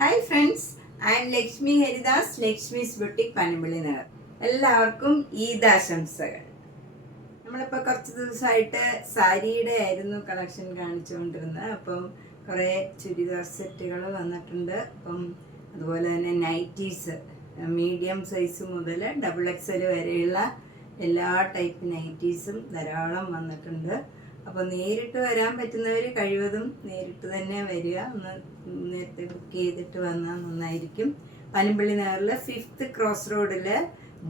Hi friends, I M Lakshmi Haridas, Lakshmi's boutique Panampilly Nagar. എല്ലാവർക്കും ഈദ് ആശംസകൾ. നമ്മളിപ്പോൾ കുറച്ച് ദിവസമായിട്ട് സാരിയുടെ ആയിരുന്നു കളക്ഷൻ കാണിച്ചുകൊണ്ടിരുന്നത്. അപ്പം കുറേ ചുരിദാർ സെറ്റുകൾ വന്നിട്ടുണ്ട്. അപ്പം അതുപോലെ തന്നെ നൈറ്റീസ്, മീഡിയം സൈസ് മുതൽ XXL വരെയുള്ള എല്ലാ ടൈപ്പ് നൈറ്റീസും ധാരാളം വന്നിട്ടുണ്ട്. അപ്പോൾ നേരിട്ട് വരാൻ പറ്റുന്നവർ കഴിവതും നേരിട്ട് തന്നെ വരിക. ഒന്ന് നേരത്തെ ബുക്ക് ചെയ്തിട്ട് വന്നാൽ നന്നായിരിക്കും. പനമ്പള്ളി നഗറിൽ 5th ക്രോസ് റോഡിൽ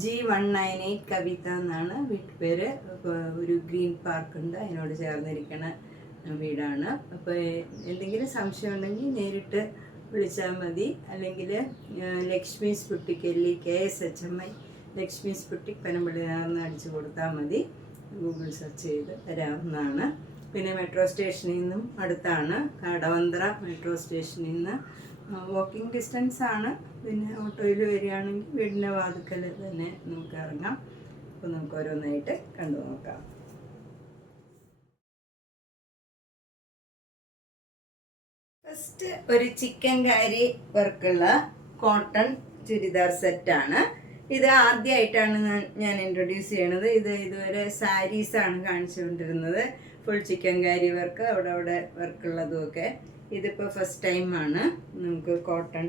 G198 കവിത എന്നാണ് വീട്ടുപേര്. ഒരു ഗ്രീൻ പാർക്ക് ഉണ്ട്, അതിനോട് ചേർന്നിരിക്കുന്ന വീടാണ്. അപ്പോൾ എന്തെങ്കിലും സംശയം ഉണ്ടെങ്കിൽ നേരിട്ട് വിളിച്ചാൽ മതി. അല്ലെങ്കിൽ Lakshmi's boutique KSHMI Lakshmi's boutique Panampilly നഗർന്ന് അടിച്ചു കൊടുത്താൽ മതി. ഗൂഗിൾ സെർച്ച് ചെയ്ത് വരാവുന്നതാണ്. പിന്നെ മെട്രോ സ്റ്റേഷനിൽ നിന്നും അടുത്താണ്. കടവന്ത്ര മെട്രോ സ്റ്റേഷനിൽ നിന്ന് വാക്കിംഗ് ഡിസ്റ്റൻസ് ആണ്. പിന്നെ ഓട്ടോയിൽ വരികയാണെങ്കിൽ വീടിൻ്റെ വാതിക്കൽ തന്നെ നമുക്ക് ഇറങ്ങാം. അപ്പോൾ നമുക്ക് ഓരോന്നായിട്ട് കണ്ടു നോക്കാം. ഫസ്റ്റ് ഒരു ചിക്കൻ കാരി വർക്കുള്ള കോട്ടൺ ചുരിദാർ സെറ്റാണ്. ഇത് ആദ്യമായിട്ടാണ് ഞാൻ ഇൻട്രൊഡ്യൂസ് ചെയ്യണത്. ഇതുവരെ സാരീസാണ് കാണിച്ചുകൊണ്ടിരുന്നത്. ഫുൾ ചിക്കൻ കാരി വർക്ക്, അവിടെ വർക്കുള്ളതുമൊക്കെ. ഇതിപ്പോൾ ഫസ്റ്റ് ടൈമാണ് നമുക്ക് കോട്ടൺ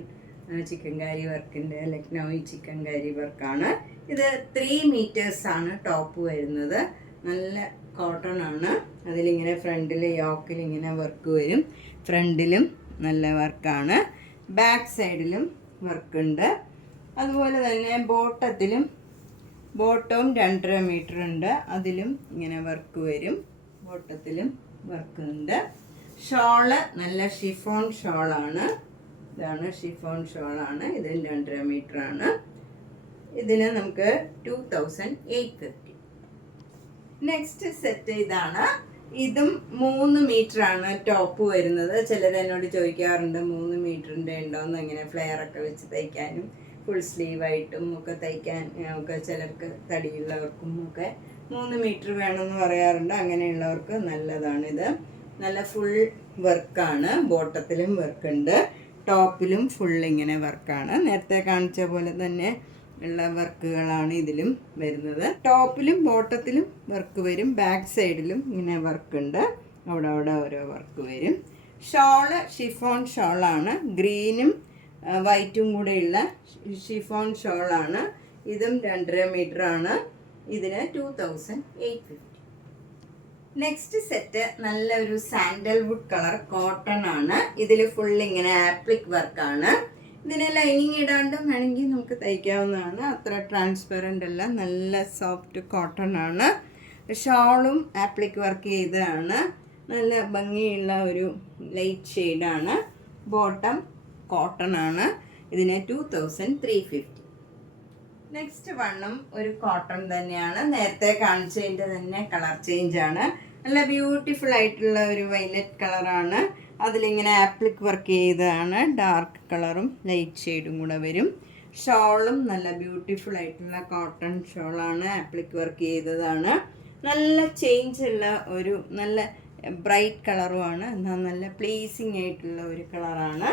ചിക്കൻ കാരി വർക്കിൻ്റെ ലക്നൗയി ചിക്കൻ കാരി വർക്കാണ്. ഇത് 3 മീറ്റേഴ്സാണ് ടോപ്പ് വരുന്നത്. നല്ല കോട്ടൺ ആണ്. അതിലിങ്ങനെ ഫ്രണ്ടിൽ യോക്കിൽ ഇങ്ങനെ വർക്ക് വരും. ഫ്രണ്ടിലും നല്ല വർക്കാണ്, ബാക്ക് സൈഡിലും വർക്കുണ്ട്. അതുപോലെ തന്നെ ബോട്ടവും 2.5 മീറ്റർ ഉണ്ട്. അതിലും ഇങ്ങനെ വർക്ക് വരും. ബോട്ടത്തിലും വർക്ക് ഉണ്ട്. ഷോള് നല്ല ഷിഫോൺ ഷോളാണ്. ഇതാണ് ഷിഫോൺ ഷോളാണ്. ഇതിൽ 2.5 മീറ്റർ ആണ്. ഇതിന് നമുക്ക് 2850. നെക്സ്റ്റ് സെറ്റ് ഇതാണ്. ഇതും 3 മീറ്റർ ആണ് ടോപ്പ് വരുന്നത്. ചിലർ എന്നോട് ചോദിക്കാറുണ്ട് 3 മീറ്ററിൻ്റെ ഉണ്ടോയെന്ന്. ഇങ്ങനെ ഫ്ലെയർ ഒക്കെ വെച്ച് തയ്ക്കാനും ഫുൾ സ്ലീവായിട്ടും ഒക്കെ തയ്ക്കാൻ ഒക്കെ ചിലർക്ക് തടിയുള്ളവർക്കും ഒക്കെ 3 മീറ്റർ വേണമെന്ന് പറയാറുണ്ട്. അങ്ങനെയുള്ളവർക്ക് നല്ലതാണിത്. നല്ല ഫുൾ വർക്കാണ്. ബോട്ടത്തിലും വർക്കുണ്ട്, ടോപ്പിലും ഫുൾ ഇങ്ങനെ വർക്കാണ്. നേരത്തെ കാണിച്ച പോലെ തന്നെ ഉള്ള വർക്കുകളാണ് ഇതിലും വരുന്നത്. ടോപ്പിലും ബോട്ടത്തിലും വർക്ക് വരും. ബാക്ക് സൈഡിലും ഇങ്ങനെ വർക്കുണ്ട്. അവിടെ ഓരോ വർക്ക് വരും. ഷോള് ഷിഫോൺ ഷോളാണ്. ഗ്രീനും വൈറ്റും കൂടെയുള്ള ഷിഫോൺ ഷോളാണ്. ഇതും 2.5 മീറ്റർ ആണ്. ഇതിന് 2850. നെക്സ്റ്റ് സെറ്റ് നല്ലൊരു സാൻഡൽവുഡ് കളർ കോട്ടൺ ആണ്. ഇതിൽ ഫുൾ ഇങ്ങനെ ആപ്ലിക് വർക്കാണ്. ഇതിന് ലൈനിങ് ഇടാണ്ടും വേണമെങ്കിൽ നമുക്ക് തയ്ക്കാവുന്നതാണ്. അത്ര ട്രാൻസ്പെറൻ്റ് അല്ല, നല്ല സോഫ്റ്റ് കോട്ടൺ ആണ്. ഷോളും ആപ്ലിക് വർക്ക് ചെയ്തതാണ്. നല്ല ഭംഗിയുള്ള ഒരു ലൈറ്റ് ഷെയ്ഡാണ്. ബോട്ടം കോട്ടൺ ആണ്. ഇതിന് 2350. നെക്സ്റ്റ് വണ്ണും ഒരു കോട്ടൺ തന്നെയാണ്. നേരത്തെ കാണിച്ചതിൻ്റെ തന്നെ കളർ ചേഞ്ച് ആണ്. നല്ല ബ്യൂട്ടിഫുൾ ആയിട്ടുള്ള ഒരു വയലറ്റ് കളറാണ്. അതിലിങ്ങനെ ആപ്ലിക് വർക്ക് ചെയ്തതാണ്. ഡാർക്ക് കളറും ലൈറ്റ് ഷെയ്ഡും കൂടെ വരും. ഷോളും നല്ല ബ്യൂട്ടിഫുൾ ആയിട്ടുള്ള കോട്ടൺ ഷോളാണ്. ആപ്ലിക് വർക്ക് ചെയ്തതാണ്. നല്ല ചേഞ്ച് ഉള്ള ഒരു നല്ല ബ്രൈറ്റ് കളറുമാണ്. എന്നാൽ നല്ല പ്ലീസിങ് ആയിട്ടുള്ള ഒരു കളറാണ്.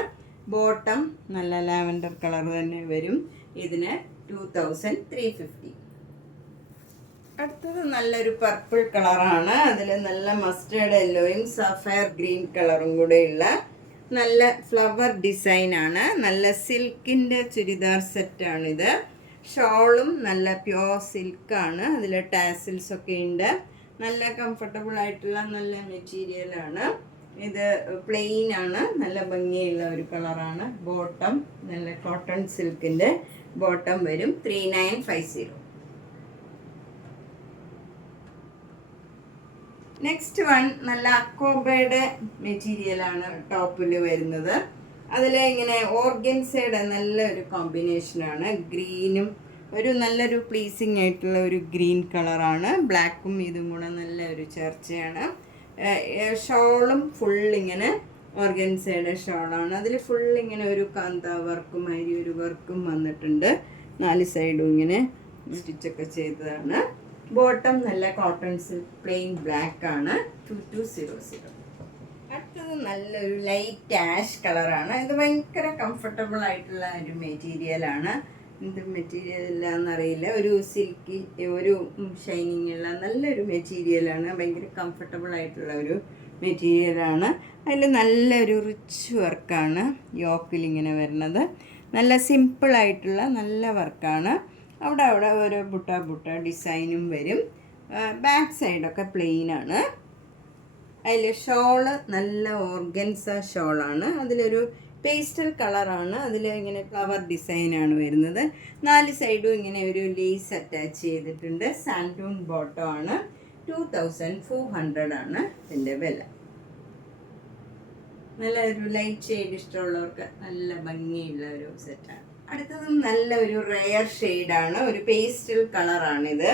ബോട്ടം നല്ല ലാവൻഡർ കളർ തന്നെ വരും. ഇതിന് 2350. അടുത്തത് നല്ലൊരു പർപ്പിൾ കളറാണ്. അതിൽ നല്ല മസ്റ്റേർഡ് യെല്ലോയും സഫയർ ഗ്രീൻ കളറും കൂടെയുള്ള നല്ല ഫ്ലവർ ഡിസൈനാണ്. നല്ല സിൽക്കിൻ്റെ ചുരിദാർ സെറ്റാണിത്. ഷോളും നല്ല പ്യോർ സിൽക്കാണ്. അതിൽ ടാസിൽസ് ഒക്കെ ഉണ്ട്. നല്ല കംഫർട്ടബിൾ ആയിട്ടുള്ള നല്ല മെറ്റീരിയലാണ്. ഇത് പ്ലെയിൻ ആണ്. നല്ല ഭംഗിയുള്ള ഒരു കളറാണ്. ബോട്ടം നല്ല കോട്ടൺ സിൽക്കിൻ്റെ ബോട്ടം വരും. 3950. നെക്സ്റ്റ് വൺ നല്ല അക്കോബയുടെ മെറ്റീരിയലാണ് ടോപ്പിൽ വരുന്നത്. അതിൽ ഇങ്ങനെ ഓർഗൻസയുടെ നല്ലൊരു കോമ്പിനേഷനാണ്. ഗ്രീനും ഒരു നല്ലൊരു പ്ലീസിങ് ആയിട്ടുള്ള ഒരു ഗ്രീൻ കളറാണ്. ബ്ലാക്കും ഇതും കൂടെ നല്ലൊരു ചേർച്ചയാണ്. ഷോളും ഫുൾ ഇങ്ങനെ ഓർഗൻസയുടെ ഷോളാണ്. അതിൽ ഫുൾ ഇങ്ങനെ ഒരു കാന്ത വർക്കുമാതിരി ഒരു വർക്കും വന്നിട്ടുണ്ട്. 4 സൈഡും ഇങ്ങനെ സ്റ്റിച്ചൊക്കെ ചെയ്തതാണ്. ബോട്ടം നല്ല കോട്ടൺ സിൽക്ക് പ്ലെയിൻ ബ്ലാക്ക് ആണ്. 2200. അടുത്തത് നല്ലൊരു ലൈറ്റ് ആഷ് കളറാണ്. ഇത് ഭയങ്കര കംഫർട്ടബിൾ ആയിട്ടുള്ള ഒരു മെറ്റീരിയലാണ്. എന്ത് മെറ്റീരിയൽ ഇല്ലാന്നറിയില്ല, ഒരു സിൽക്കി, ഒരു ഷൈനിങ് ഉള്ള നല്ലൊരു മെറ്റീരിയലാണ്. ഭയങ്കര കംഫർട്ടബിൾ ആയിട്ടുള്ള ഒരു മെറ്റീരിയലാണ്. അതിൽ നല്ലൊരു റിച്ച് വർക്കാണ് യോക്കിൽ ഇങ്ങനെ വരുന്നത്. നല്ല സിമ്പിളായിട്ടുള്ള നല്ല വർക്കാണ്. അവിടെ അവിടെ ഓരോ ബുട്ട ഡിസൈനും വരും. ബാക്ക് സൈഡൊക്കെ പ്ലെയിനാണ്. അതിൽ ഷോള് നല്ല ഓർഗൻസ ഷോളാണ്. അതിലൊരു പേസ്റ്റൽ കളറാണ്. അതിൽ ഇങ്ങനെ ഫ്ലവർ ഡിസൈനാണ് വരുന്നത്. 4 സൈഡും ഇങ്ങനെ ഒരു ലേസ് അറ്റാച്ച് ചെയ്തിട്ടുണ്ട്. സാൻഡൂൺ ബോട്ടം ആണ്. 2400 ആണ് ഇതിൻ്റെ വില. നല്ല ഒരു ലൈറ്റ് ഷെയ്ഡ് ഇഷ്ടമുള്ളവർക്ക് നല്ല ഭംഗിയുള്ള ഒരു സെറ്റാണ്. അടുത്തതും നല്ല ഒരു റെയർ ഷെയ്ഡാണ്. ഒരു പേസ്റ്റൽ കളറാണിത്.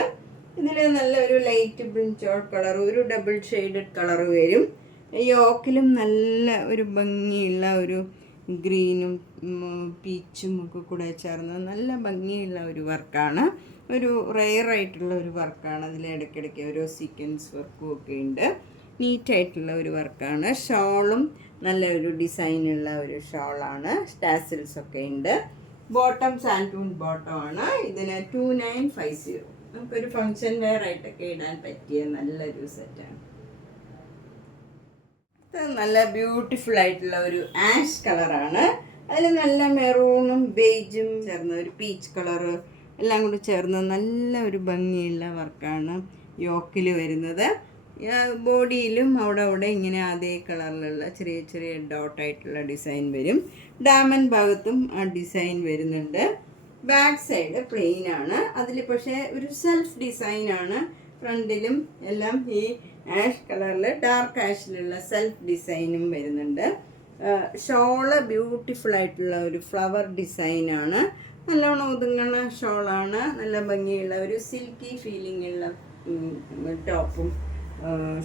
ഇതിൽ നല്ലൊരു ലൈറ്റ് ബ്രിഞ്ചോൾ കളർ, ഒരു ഡബിൾ ഷെയ്ഡഡ് കളർ വരും. യോക്കിലും നല്ല ഒരു ഭംഗിയുള്ള ഒരു ഗ്രീനും പീച്ചും ഒക്കെ കൂടെ ചേർന്ന് നല്ല ഭംഗിയുള്ള ഒരു വർക്കാണ്. ഒരു റെയർ ആയിട്ടുള്ള ഒരു വർക്കാണ്. അതിൽ ഇടയ്ക്കിടയ്ക്ക് ഓരോ സീക്വൻസ് വർക്കും ഒക്കെ ഉണ്ട്. നീറ്റായിട്ടുള്ള ഒരു വർക്കാണ്. ഷോളും നല്ലൊരു ഡിസൈനുള്ള ഒരു ഷോളാണ്. ടാസിൽസ് ഒക്കെ ഉണ്ട്. ബോട്ടം സാൻഡൂൺ ബോട്ടം ആണ്. ഇതിന് 2950. നമുക്കൊരു ഫങ്ഷൻ വെയർ ആയിട്ടൊക്കെ ഇടാൻ പറ്റിയ നല്ലൊരു സെറ്റാണ്. ഇത് നല്ല ബ്യൂട്ടിഫുൾ ആയിട്ടുള്ള ഒരു ആഷ് കളറാണ്. അതിൽ നല്ല മെറൂണും ബേജും ചേർന്ന ഒരു പീച്ച് കളറ് എല്ലാം കൂടി ചേർന്ന് നല്ല ഒരു ഭംഗിയുള്ള വർക്കാണ് യോക്കിൽ വരുന്നത്. ബോഡിയിലും അവിടെ ഇങ്ങനെ അതേ കളറിലുള്ള ചെറിയ ചെറിയ ഡോട്ടായിട്ടുള്ള ഡിസൈൻ വരും. ഡാമൻ ഭാഗത്തും ആ ഡിസൈൻ വരുന്നുണ്ട്. ബാക്ക് സൈഡ് പ്ലെയിൻ ആണ്. അതിൽ പക്ഷേ ഒരു സെൽഫ് ഡിസൈനാണ്. ഫ്രണ്ടിലും എല്ലാം ഈ ആഷ് കളറിൽ ഡാർക്ക് ആഷിലുള്ള സെൽഫ് ഡിസൈനും വരുന്നുണ്ട്. ഷോള് ബ്യൂട്ടിഫുൾ ആയിട്ടുള്ള ഒരു ഫ്ലവർ ഡിസൈനാണ്. നല്ലോണം ഒതുങ്ങുന്ന ഷോളാണ്. നല്ല ഭംഗിയുള്ള ഒരു സിൽക്കി ഫീലിംഗ് ഉള്ള ടോപ്പും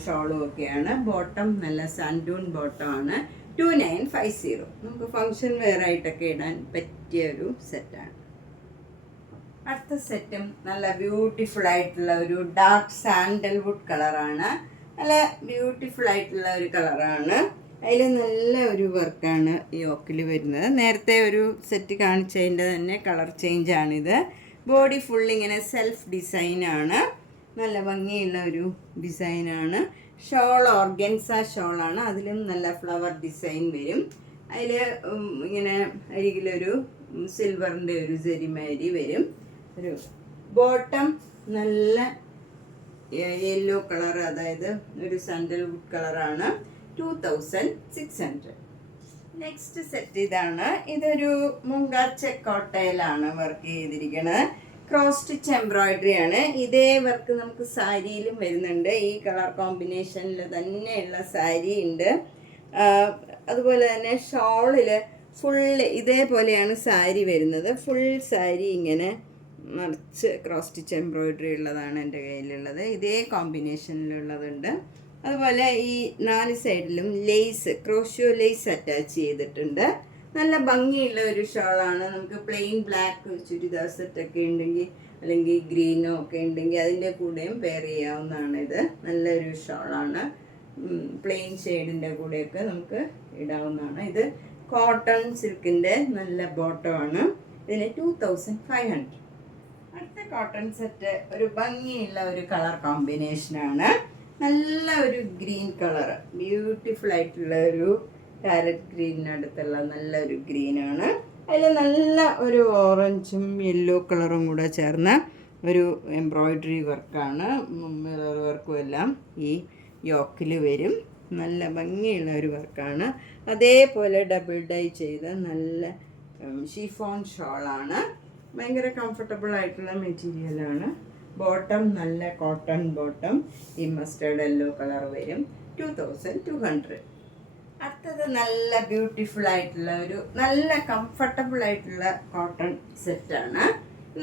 ഷോളും ഒക്കെയാണ്. ബോട്ടം നല്ല സാൻഡൂൺ ബോട്ടം ആണ്. 2950. നമുക്ക് ഫങ്ഷൻ വെയർ ആയിട്ടൊക്കെ ഇടാൻ പറ്റിയ ഒരു സെറ്റാണ്. അടുത്ത സെറ്റും നല്ല ബ്യൂട്ടിഫുൾ ആയിട്ടുള്ള ഒരു ഡാർക്ക് സാൻഡൽവുഡ് കളറാണ്. നല്ല ബ്യൂട്ടിഫുൾ ആയിട്ടുള്ള ഒരു കളറാണ്. അതിൽ നല്ല ഒരു വർക്കാണ് യോക്കിൽ വരുന്നത്. നേരത്തെ ഒരു സെറ്റ് കാണിച്ചതിൻ്റെ തന്നെ കളർ ചേഞ്ചാണിത്. ബോഡി ഫുൾ ഇങ്ങനെ സെൽഫ് ഡിസൈനാണ്. നല്ല ഭംഗിയുള്ള ഒരു ഡിസൈനാണ്. ഷോൾ ഓർഗൻസ ഷോളാണ്. അതിലും നല്ല ഫ്ലവർ ഡിസൈൻ വരും. അതിൽ ഇങ്ങനെ അരികിലൊരു സിൽവറിൻ്റെ ഒരു സെരിമാരി വരും. ഒരു ബോട്ടം നല്ല യെല്ലോ കളർ, അതായത് ഒരു സാൻഡൽവുഡ് കളറാണ്. 2600. നെക്സ്റ്റ് സെറ്റ് ഇതാണ്. ഇതൊരു മുങ്കാച്ച കോട്ടയിലാണ് വർക്ക് ചെയ്തിരിക്കുന്നത്. ക്രോസ് സ്റ്റിച്ച് എംബ്രോയിഡറി ആണ്. ഇതേ വർക്ക് നമുക്ക് സാരിയിലും വരുന്നുണ്ട്. ഈ കളർ കോമ്പിനേഷനിൽ തന്നെയുള്ള സാരി ഉണ്ട്. അതുപോലെ തന്നെ ഷോളിൽ ഫുൾ ഇതേപോലെയാണ് സാരി വരുന്നത്. ഫുൾ സാരി ഇങ്ങനെ നിറച്ച് ക്രോസ് സ്റ്റിച്ച് എംബ്രോയിഡറി ഉള്ളതാണ് എൻ്റെ കയ്യിലുള്ളത്. ഇതേ കോമ്പിനേഷനിലുള്ളതുണ്ട്. അതുപോലെ ഈ 4 സൈഡിലും ലേസ്, ക്രോഷ്യോ ലേസ് അറ്റാച്ച് ചെയ്തിട്ടുണ്ട്. നല്ല ഭംഗിയുള്ള ഒരു ഷോളാണ്. നമുക്ക് പ്ലെയിൻ ബ്ലാക്ക് ചുരിദാർ സെറ്റൊക്കെ ഉണ്ടെങ്കിൽ, അല്ലെങ്കിൽ ഗ്രീനോ ഒക്കെ ഉണ്ടെങ്കിൽ അതിൻ്റെ കൂടെയും പെയർ ചെയ്യാവുന്നതാണ്. ഇത് നല്ലൊരു ഷോളാണ്. പ്ലെയിൻ ഷെയ്ഡിൻ്റെ കൂടെയൊക്കെ നമുക്ക് ഇടാവുന്നതാണ്. ഇത് കോട്ടൺ സിൽക്കിൻ്റെ നല്ല ബോട്ടമാണ്. ഇതിന് 2500. അടുത്ത കോട്ടൺ സെറ്റ് ഒരു ഭംഗിയുള്ള ഒരു കളർ കോമ്പിനേഷനാണ്. നല്ല ഒരു ഗ്രീൻ കളർ, ബ്യൂട്ടിഫുൾ ആയിട്ടുള്ള ഒരു പാരറ്റ് ഗ്രീനിനടുത്തുള്ള നല്ലൊരു ഗ്രീനാണ്. അതിൽ നല്ല ഒരു ഓറഞ്ചും യെല്ലോ കളറും കൂടെ ചേർന്ന ഒരു എംബ്രോയിഡറി വർക്കാണ്. മിറർ വർക്കും എല്ലാം ഈ യോക്കിൽ വരും. നല്ല ഭംഗിയുള്ള ഒരു വർക്കാണ്. അതേപോലെ ഡബിൾ ഡൈ ചെയ്ത നല്ല ഷിഫോൺ ഷോളാണ്. ഭയങ്കര കംഫർട്ടബിൾ ആയിട്ടുള്ള മെറ്റീരിയലാണ്. ബോട്ടം നല്ല കോട്ടൺ ബോട്ടം. ഈ മസ്റ്റേർഡ് യെല്ലോ കളർ വരും. 2200. അടുത്തത് നല്ല ബ്യൂട്ടിഫുൾ ആയിട്ടുള്ള ഒരു നല്ല കംഫർട്ടബിൾ ആയിട്ടുള്ള കോട്ടൺ സെറ്റാണ്.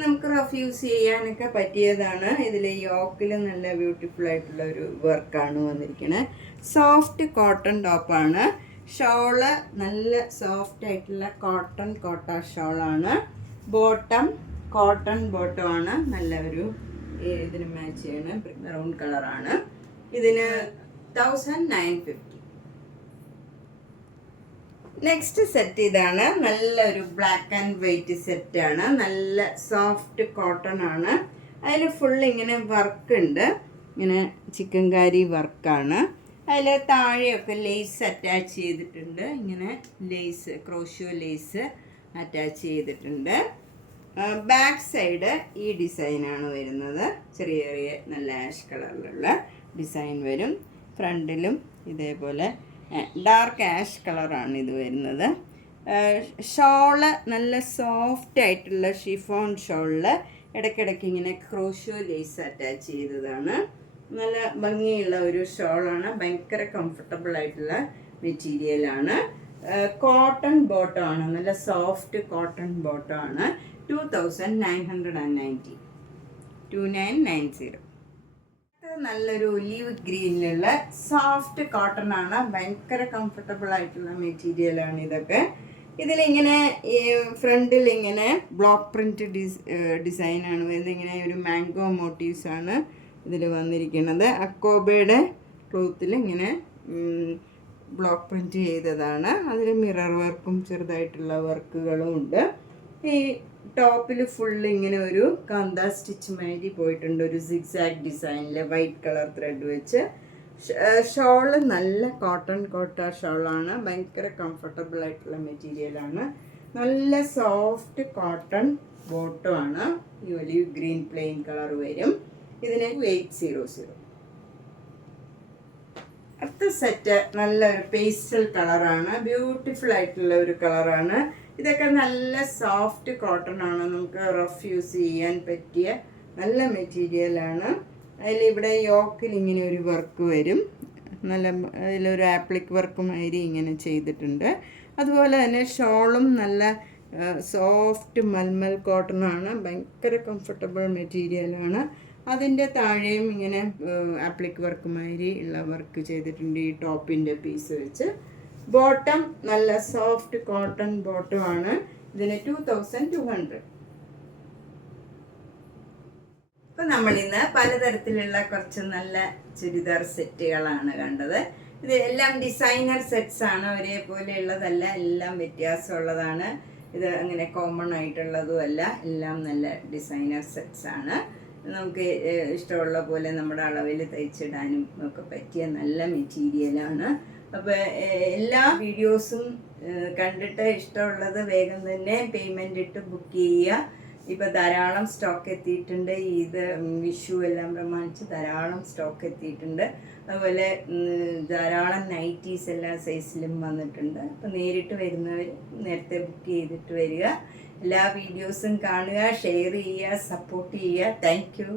നമുക്ക് റഫ് യൂസ് ചെയ്യാനൊക്കെ പറ്റിയതാണ്. ഇതിൽ യോക്കിൽ നല്ല ബ്യൂട്ടിഫുൾ ആയിട്ടുള്ള ഒരു വർക്കാണ് വന്നിരിക്കുന്നത്. സോഫ്റ്റ് കോട്ടൺ ടോപ്പാണ്. ഷോള് നല്ല സോഫ്റ്റ് ആയിട്ടുള്ള കോട്ട ഷോളാണ്. ബോട്ടം കോട്ടൺ ബോട്ടമാണ്. നല്ല ഒരു ഇതിന് മാച്ച് ചെയ്യണ ബ്രൗൺ കളറാണ്. ഇതിന് 1950. നെക്സ്റ്റ് സെറ്റ് ഇതാണ്. നല്ലൊരു ബ്ലാക്ക് ആൻഡ് വൈറ്റ് സെറ്റാണ്. നല്ല സോഫ്റ്റ് കോട്ടൺ ആണ്. അതിൽ ഫുൾ ഇങ്ങനെ വർക്ക് ഉണ്ട്. ഇങ്ങനെ ചിക്കൻകാരി വർക്കാണ്. അതിൽ താഴെയൊക്കെ ലേസ് അറ്റാച്ച് ചെയ്തിട്ടുണ്ട്. ഇങ്ങനെ ലേസ്, ക്രോഷ്യോ ലേസ് അറ്റാച്ച് ചെയ്തിട്ടുണ്ട്. ബാക്ക് സൈഡ് ഈ ഡിസൈനാണ് വരുന്നത്. ചെറിയ ചെറിയ നല്ല ആഷ് കളറിലുള്ള ഡിസൈൻ വരും. ഫ്രണ്ടിലും ഇതേപോലെ ഡാർക്ക് ആഷ് കളറാണ് ഇത് വരുന്നത്. ഷോള് നല്ല സോഫ്റ്റ് ആയിട്ടുള്ള ഷിഫോൺ ഷോളിൽ ഇടയ്ക്കിടയ്ക്ക് ഇങ്ങനെ ക്രോഷ്യോ ലേസ് അറ്റാച്ച് ചെയ്തതാണ്. നല്ല ഭംഗിയുള്ള ഒരു ഷോളാണ്. ഭയങ്കര കംഫർട്ടബിൾ ആയിട്ടുള്ള മെറ്റീരിയലാണ്. കോട്ടൺ ബോട്ടം ആണ്. നല്ല സോഫ്റ്റ് കോട്ടൺ ബോട്ടം ആണ്. 2990 2990. നല്ലൊരു ഒലീവ് ഗ്രീനിലുള്ള സോഫ്റ്റ് കോട്ടൺ ആണ്. ഭയങ്കര കംഫർട്ടബിൾ ആയിട്ടുള്ള മെറ്റീരിയലാണ് ഇതൊക്കെ. ഇതിലിങ്ങനെ ഫ്രണ്ടിൽ ഇങ്ങനെ ബ്ലോക്ക് പ്രിന്റ് ഡിസൈനാണ് വരുന്നത്. ഇങ്ങനെ ഒരു മാംഗോ മോട്ടീവ്സ് ആണ് ഇതിൽ വന്നിരിക്കുന്നത്. അക്കോബയുടെ ക്ലോത്തിൽ ഇങ്ങനെ ബ്ലോക്ക് പ്രിന്റ് ചെയ്തതാണ്. അതിൽ മിറർ വർക്കും ചെറുതായിട്ടുള്ള വർക്കുകളും ഉണ്ട്. ഈ ടോപ്പിൽ ഫുള്ള് ഇങ്ങനെ ഒരു കാന്ത സ്റ്റിച്ച് മാതിരി പോയിട്ടുണ്ട്. ഒരു സിഗ്സാഗ് ഡിസൈനിൽ വൈറ്റ് കളർ ത്രെഡ് വെച്ച്. ഷോള് നല്ല കോട്ടൺ ഷോളാണ്. ഭയങ്കര കംഫർട്ടബിൾ ആയിട്ടുള്ള മെറ്റീരിയലാണ്. നല്ല സോഫ്റ്റ് കോട്ടൺ ബോട്ടമാണ്. ഈ ഒലിവ് ഗ്രീൻ പ്ലെയിൻ കളർ വരും. ഇതിന് 800. അടുത്ത സെറ്റ് നല്ലൊരു പേസ്റ്റൽ കളറാണ്. ബ്യൂട്ടിഫുൾ ആയിട്ടുള്ള ഒരു കളറാണ്. ഇതൊക്കെ നല്ല സോഫ്റ്റ് കോട്ടൺ ആണ്. നമുക്ക് റഫ് യൂസ് ചെയ്യാൻ പറ്റിയ നല്ല മെറ്റീരിയലാണ്. അതിലിവിടെ യോക്കിൽ ഇങ്ങനെ ഒരു വർക്ക് വരും. നല്ല അതിലൊരു ആപ്ലിക് വർക്ക് മാതിരി ഇങ്ങനെ ചെയ്തിട്ടുണ്ട്. അതുപോലെ തന്നെ ഷോളും നല്ല സോഫ്റ്റ് മൽമൽ കോട്ടൺ ആണ്. ഭയങ്കര കംഫർട്ടബിൾ മെറ്റീരിയലാണ്. അതിൻ്റെ താഴെയും ഇങ്ങനെ ആപ്ലിക് വർക്ക് മാതിരി ഉള്ള വർക്ക് ചെയ്തിട്ടുണ്ട് ഈ ടോപ്പിൻ്റെ പീസ് വെച്ച്. ബോട്ടം നല്ല സോഫ്റ്റ് കോട്ടൺ ബോട്ടം ആണ്. ഇതിന് 2200. ഇപ്പം നമ്മളിന്ന് പലതരത്തിലുള്ള കുറച്ച് നല്ല ചുരിദാർ സെറ്റുകളാണ് കണ്ടത്. ഇത് എല്ലാം ഡിസൈനർ സെറ്റ്സ് ആണ്. ഒരേപോലെയുള്ളതല്ല, എല്ലാം വ്യത്യാസമുള്ളതാണ്. ഇത് അങ്ങനെ കോമൺ ആയിട്ടുള്ളതും അല്ല. എല്ലാം നല്ല ഡിസൈനർ സെറ്റ്സ് ആണ്. നമുക്ക് ഇഷ്ടമുള്ള പോലെ നമ്മുടെ അളവിൽ തയ്ച്ചിടാനും ഒക്കെ പറ്റിയ നല്ല മെറ്റീരിയലാണ്. അപ്പോൾ എല്ലാ വീഡിയോസും കണ്ടിട്ട് ഇഷ്ടമുള്ളത് വേഗം തന്നെ പേയ്മെൻ്റ് ഇട്ട് ബുക്ക് ചെയ്യുക. ഇപ്പോൾ ധാരാളം സ്റ്റോക്ക് എത്തിയിട്ടുണ്ട്. ഇത് വിഷു എല്ലാം പ്രമാണിച്ച് ധാരാളം സ്റ്റോക്ക് എത്തിയിട്ടുണ്ട്. അതുപോലെ ധാരാളം നൈറ്റീസ് എല്ലാ സൈസിലും വന്നിട്ടുണ്ട്. അപ്പോൾ നേരിട്ട് വരുന്നവർ നേരത്തെ ബുക്ക് ചെയ്തിട്ട് വരിക. എല്ലാ വീഡിയോസും കാണുക, ഷെയർ ചെയ്യുക, സപ്പോർട്ട് ചെയ്യുക. Thank you.